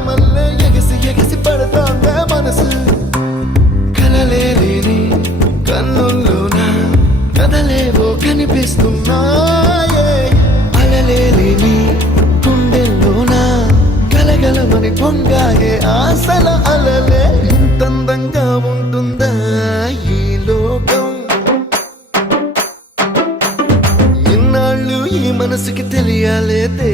మల్లె ఎగిసి ఎగిసి పడతాందే మనసు కలలేని కన్నుల్లోన కదలేవో కనిపిస్తున్నాయే అలలేని గుండెల్లోన గలగలమని పొంగాయే ఆశల అలలే ఇంతందంగా ఉంటుందా ఈ లోకం ఇన్నాళ్ళు ఈ మనసుకి తెలియాలేదే